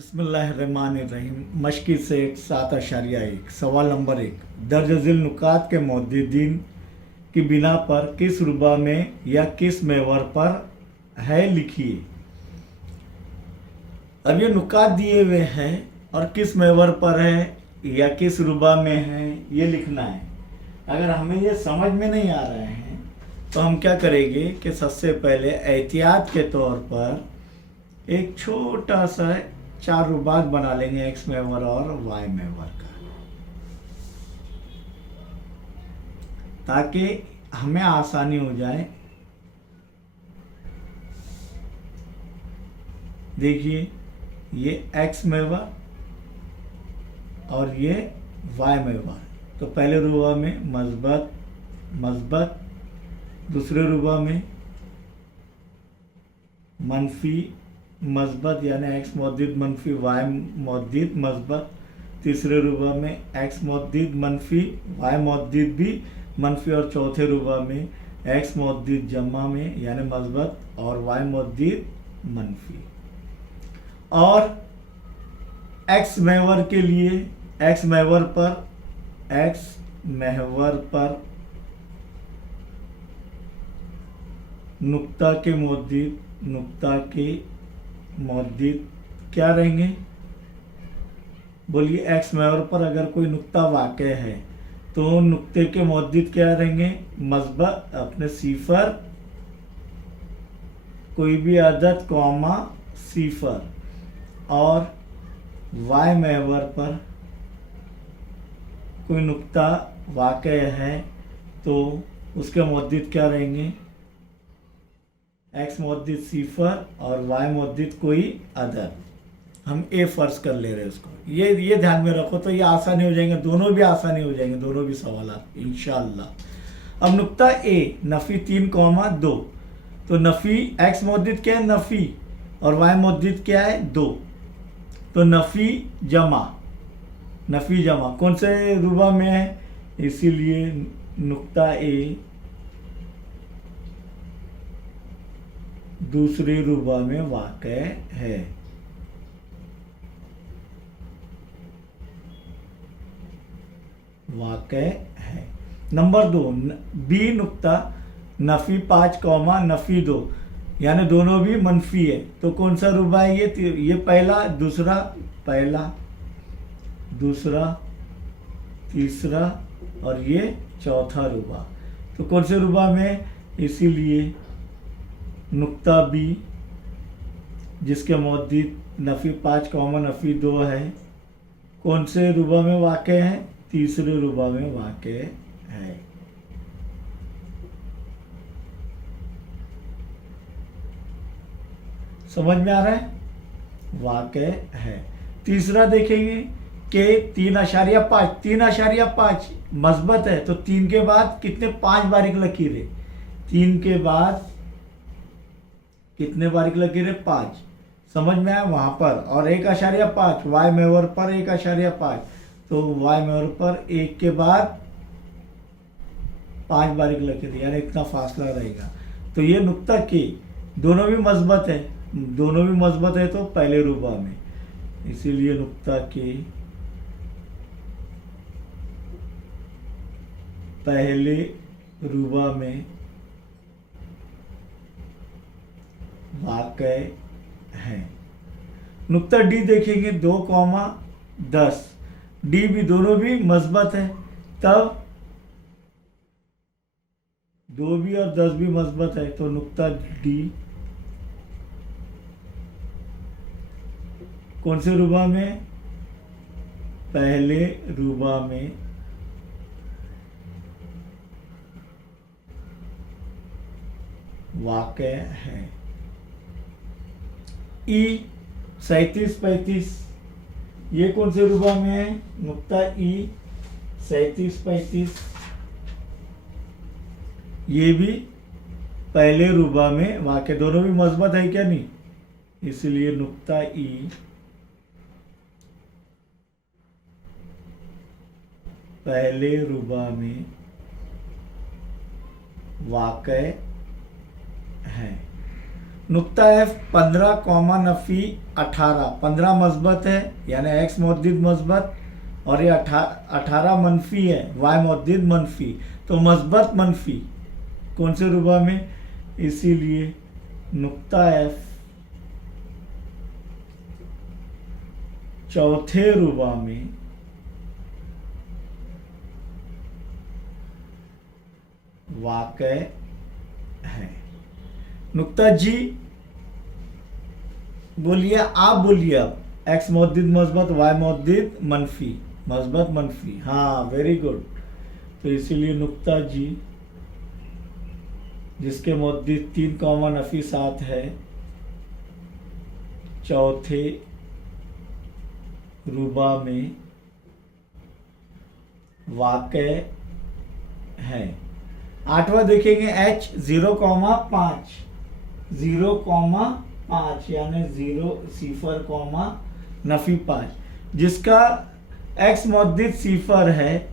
बिस्मिल्लाहिर्रहमानिर्रहीम। मशकी से 7.1 सवाल नंबर 1, दर्ज झील नुकात के मुद्दीन की बिना पर किस रुबा में या किस महवर पर है लिखिए। अब ये नुकात दिए हुए हैं और किस महवर पर है या किस रुबा में है ये लिखना है। अगर हमें ये समझ में नहीं आ रहे हैं तो हम क्या करेंगे कि सबसे पहले एहतियात के तौर पर एक छोटा सा 4 रुबात बना लेंगे, एक्स महवर और वाई महवर का, ताकि हमें आसानी हो जाए। देखिए, ये एक्स महवर और ये वाई महवर। तो पहले रुबा में मस्बत मस्बत, दूसरे रुबा में मनफी मस्बत यानी एक्स मुद्दिद मनफी वाई मुद्दिद मस्बत, तीसरे रुबा में एक्स मुद्दिद मनफी वाई मुद्दिद भी मनफी, और चौथे रुबा में एक्स मुद्दिद जमा में यानी मस्बत और वाई मुद्दिद मनफी। और एक्स महवर के लिए एक्स महवर पर नुक्ता के मुद्दिद क्या रहेंगे? बोलिए, एक्स महवर पर अगर कोई नुक्ता वाक़े है तो नुक्ते के मुद्दिद क्या रहेंगे? मस्बत अपने सिफर, कोई भी अदद कौमा सिफर। और वाई महवर पर कोई नुक्ता वाक़े है तो उसके मुद्दिद क्या रहेंगे? एक्स मुद्दिद सिफर और वाई मुद्दिद कोई अदद। हम ए फर्ज कर ले रहे हैं उसको। ये ध्यान में रखो तो ये आसानी हो जाएंगे, दोनों भी आसानी हो जाएंगे, दोनों भी सवालात इंशाअल्लाह। अब नुक्ता ए, नफ़ी 3,2। तो नफ़ी एक्स मुद्दिद क्या है? नफ़ी। और वाई मुद्दिद क्या है? 2। तो नफ़ी जमा कौन से रुबा में है? इसीलिए नुक्ता ए दूसरे रुबा में वाक़े है। नंबर 2, बी नुक्ता नफ़ी 5, नफ़ी 2 यानी दोनों भी मनफी है। तो कौन सा रुबा है ये पहला, दूसरा, तीसरा और ये चौथा रुबा। तो कौन से रुबा में? इसीलिए नुक्ता बी जिसके मुद्दिद नफ़ी 5, नफ़ी 2 है, कौन से रुबा में वाक़े है? तीसरे रुबा में वाक़े है। समझ में आ रहा है? वाक़े है। तीसरा देखेंगे कि 3.5 मस्बत है। तो 3 के बाद कितने? 5 बारीक लकीरें। 3 के बाद कितने बारीक लकीरें? 5। समझ में आया वहाँ पर। और 1.5 वाई महवर पर 1.5। तो वाई महवर पर 1 के बाद 5 बारीक लकीरें यानी इतना फासला रहेगा। तो ये नुक्ता के दोनों भी मस्बत है तो पहले रुबा में, इसीलिए नुक्ता के पहले रुबा में वाक़े है। नुक्ता डी देखेंगे 2,10, डी भी दोनों भी मस्बत है, तब 2 भी और 10 भी मस्बत है। तो नुक्ता डी कौन से रुबा में? पहले रुबा में वाक़े है। ई 37-35 ये कौन से रुबा में है? नुक्ता ई 37-35 ये भी पहले रुबा में वाक़े, दोनों भी मस्बत है क्या? नहीं। इसलिए नुक्ता ई पहले रुबा में वाक़े है। नुक्ता एफ 15 कॉमा नफ़ी 18, 15 मस्बत है यानी एक्स मुद्दिद मस्बत, और ये 18 मनफी है, वाई मुद्दिद मनफी, तो मस्बत मनफी कौन से रुबा में, इसीलिए नुक्ता एफ चौथे रुबा में वाक़े है। नुक्ता जी बोलिए, आप बोलिए अब, एक्स मुद्दिद मस्बत, वाई मुद्दिद मनफी, मस्बत मनफी, हाँ वेरी गुड। तो इसीलिए नुक्ता जी जिसके मुद्दिद 3 कॉमा नफ़ी 7 है, चौथे रुबा में वाक़े है। 8वां देखेंगे, एच 0,5, 0,5 यानी 0 नफ़ी 5, जिसका एक्स मुद्दिद 0 है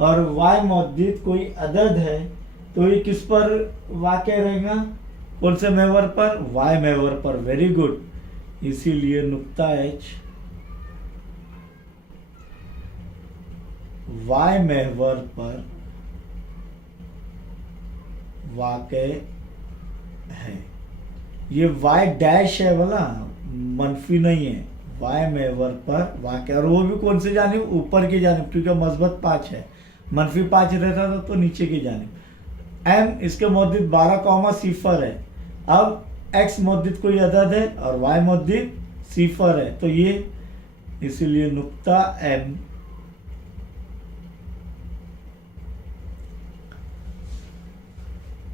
और वाई मुद्दिद कोई अदद है, तो ये किस पर वाक़े रहेगा, कौन से महवर पर, वाई महवर पर, वेरी गुड। इसीलिए नुक्ता एच वाई महवर पर वाक़े है। ये वाई डैश है वाला, मनफी नहीं है, वाई महवर पर वाक़े, और वो भी कौन से जानिब, ऊपर की जानिब, क्योंकि मस्बत 5 है, मनफी 5 रहता था तो नीचे की जानिब। एम इसके मुद्दिद 12,0 है, अब एक्स मुद्दिद कोई अदद है और वाई मुद्दिद 0 है, तो ये इसीलिए नुक्ता एम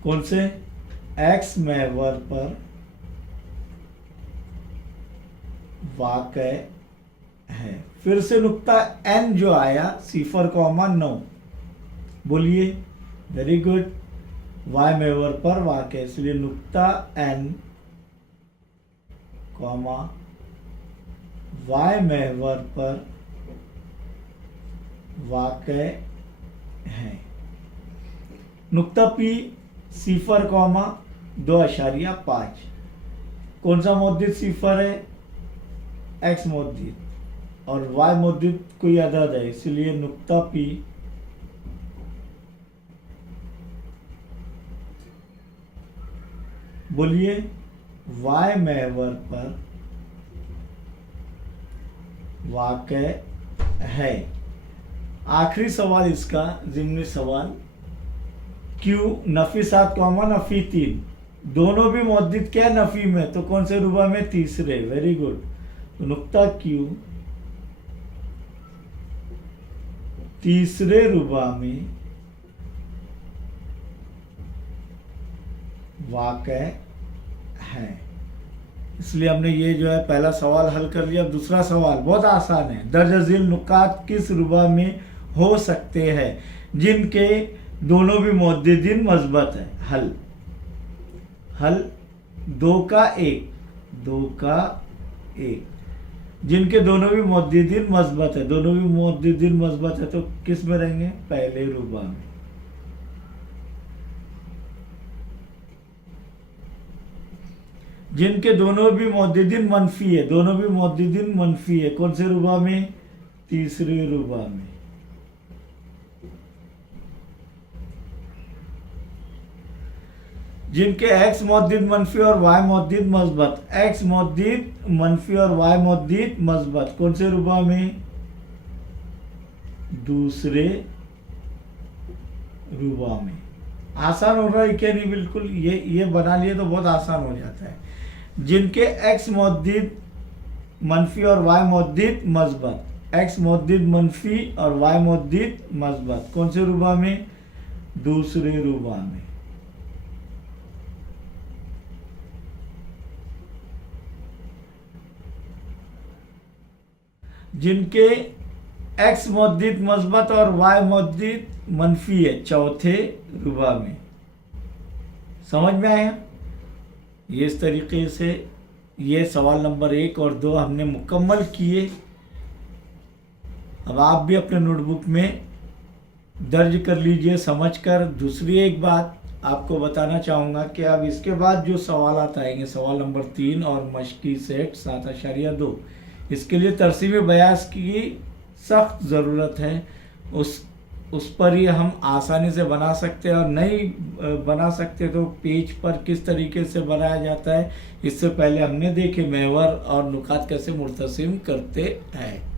कौन से, एक्स महवर पर वाक़े है। फिर से नुक्ता एन जो आया 0,9, बोलिए, वेरी गुड, वाई महवर पर वाक़े, इसलिए नुक्ता एन कॉमा वाई महवर पर वाक़े है। नुक्ता पी 0,2.5, कौन सा मुद्दिद 0 है, एक्स मुद्दिद, और वाई मुद्दिद कोई अदद है, इसलिए नुक्ता पी बोलिए, वाई महवर पर वाक़े है। आखिरी सवाल इसका ज़िम्नी सवाल, क्यू नफ़ी 7 कॉमा नफ़ी 3, दोनों भी मुद्दिद क्या नफ़ी में, तो कौन से रुबा में, तीसरे, वेरी गुड। तो नुक्ता क्यू तीसरे रुबा में वाक़े है। इसलिए हमने ये जो है पहला सवाल हल कर लिया। दूसरा सवाल बहुत आसान है, दर्ज झील नुकात किस रुबा में हो सकते हैं जिनके दोनों भी मुद्दिदीन मस्बत है। हल 2 का 1, जिनके दोनों भी मुद्दिदीन मस्बत है, दोनों भी मुद्दिदीन मस्बत है, तो किस में रहेंगे, पहले रुबा में। जिनके दोनों भी मुद्दिदीन मनफी है, दोनों भी मुद्दिदीन मनफी है, कौन से रुबा में, तीसरे रुबा में। जिनके एक्स मुद्दिद मनफी और वाई मुद्दिद मस्बत, एक्स मुद्दिद मनफी और वाई मुद्दिद मस्बत, कौन से रुबा में, दूसरे रुबा में। आसान हो रहा है क्या, नहीं, बिल्कुल ये बना लिए तो बहुत आसान हो जाता है। जिनके एक्स मुद्दिद मनफी और वाई मुद्दिद मस्बत, एक्स मुद्दिद मनफी और वाई मुद्दिद मस्बत, कौन से रुबा में, दूसरे रुबा में। जिनके एक्स मुद्दिद मस्बत और वाई मुद्दिद मनफी है, चौथे रुबा में। समझ में आया? ये इस तरीके से ये सवाल नंबर 1 और 2 हमने मुकम्मल किए। अब आप भी अपने नोटबुक में दर्ज कर लीजिए समझकर। दूसरी एक बात, आपको बताना चाहूँगा कि अब इसके बाद जो सवाल आएंगे, सवाल नंबर 3 और मश्की सेट 7.2, इसके लिए तरसीब बयास की सख्त ज़रूरत है। उस पर ही हम आसानी से बना सकते हैं, और नहीं बना सकते तो पेज पर किस तरीके से बनाया जाता है, इससे पहले हमने देखे महवर और नुकात कैसे मुर्तसिम करते हैं।